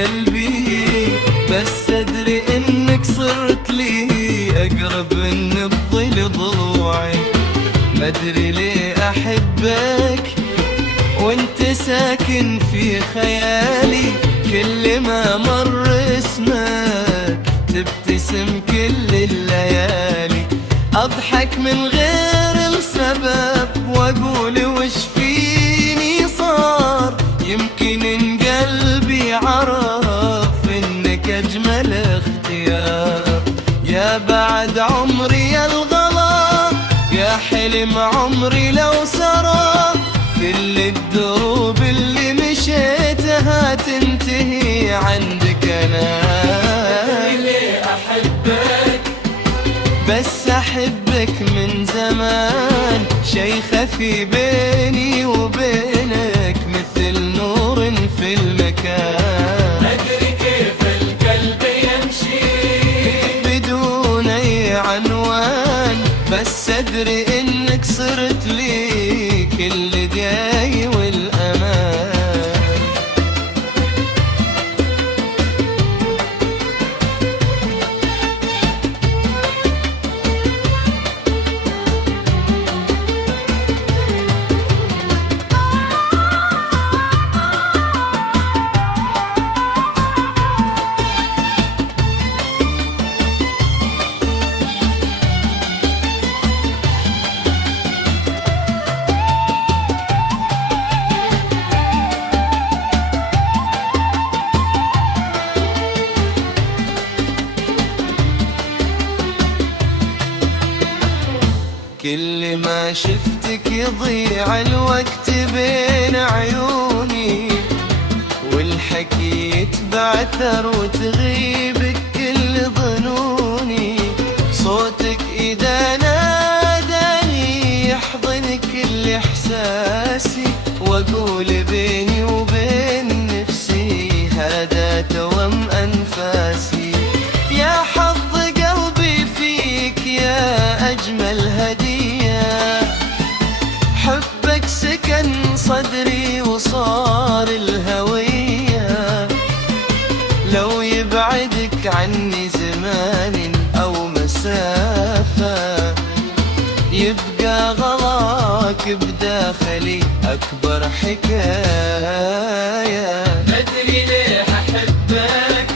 قلبي، بس أدري إنك صرت لي أقرب من نبض لضلوعي. ما أدري ليه أحبك وانت ساكن في خيالي، كل ما مر اسمك تبتسم كل الليالي. أضحك من غير السبب وأقول وش فيني صار، يمكن إن قلبي عرف إنك أجمل اختيار. يا بعد عمري يا الغلا، يا حلم عمري لو سرى، كل الدروب اللي مشيتها تنتهي عندك أنا. ليه أحبك بس أحبك من زمان، شي خفي بيني وبينك مثل نور في المكان. أدري كيف القلب يمشي بدون أي عنوان، بس أدري إنك صرت لي كل داي والأمان. كل ما شفتك يضيع الوقت بين عيوني، والحكي يتبعثر وتغيبك كل ظنوني. صوتك إذا ناداني يحضن كل إحساسي، وأقول بيني وبين نفسي هذا توأم أنفاسي. يا حظ قلبي فيك يا أجمل هدية، حبك سكن صدري وصار الهوية. لو يبعدك عني زمان أو مسافة، يبقى غلاك بداخلي أكبر حكاية. أدري ليه أحبك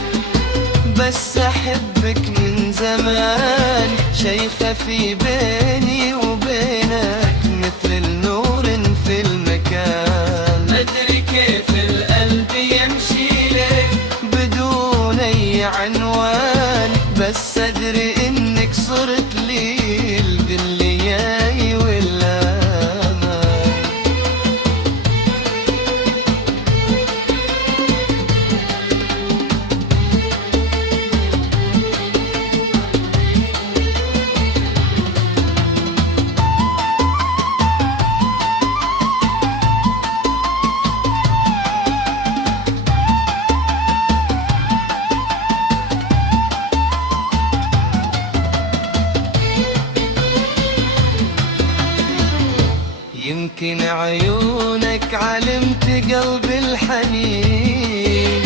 بس أحبك من زمان، شي خفي بيني وبينك مثل النور في المكان. أدري كيف القلب يمشي لك بدون أي عنوان، بس أدري إنك صرت لي الدنياي والأمان. يمكن عيونك علمت قلبي الحنين،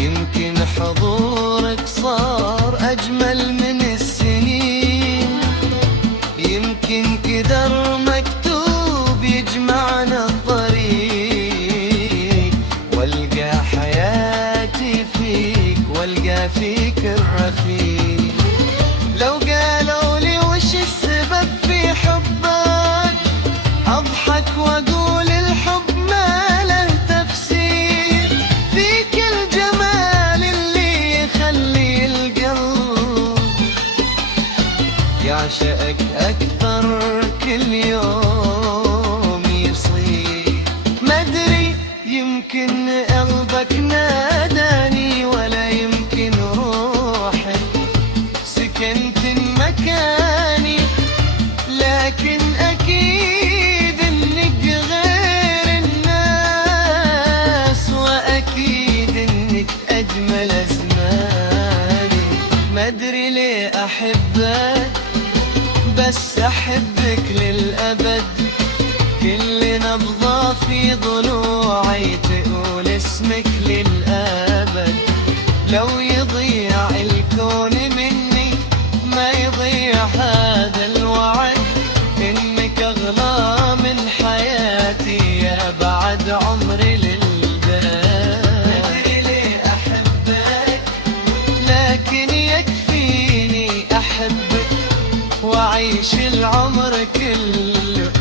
يمكن حضورك صار أجمل من السنين. يمكن قدر مكتوب يجمعنا الطريق، والقى حياتي فيك والقى فيك الرفيق. لو قالوا لي وش السبب في حبك، أضحك وأقول الحب ما له تفسير، فيك الجمال اللي يخلي القلب يعشقك أكثر كل يوم يصير. ما أدري يمكن قلبك ناداني، ولا يمكن روحك سكنت مكاني، لكن أكيد إنك غير الناس، وأكيد إنك أجمل أزماني. ما أدري ليه أحبك، بس أحبك للأبد. كل نبضة في ضلوعي تقول اسمك للأبد. وعيش العمر كله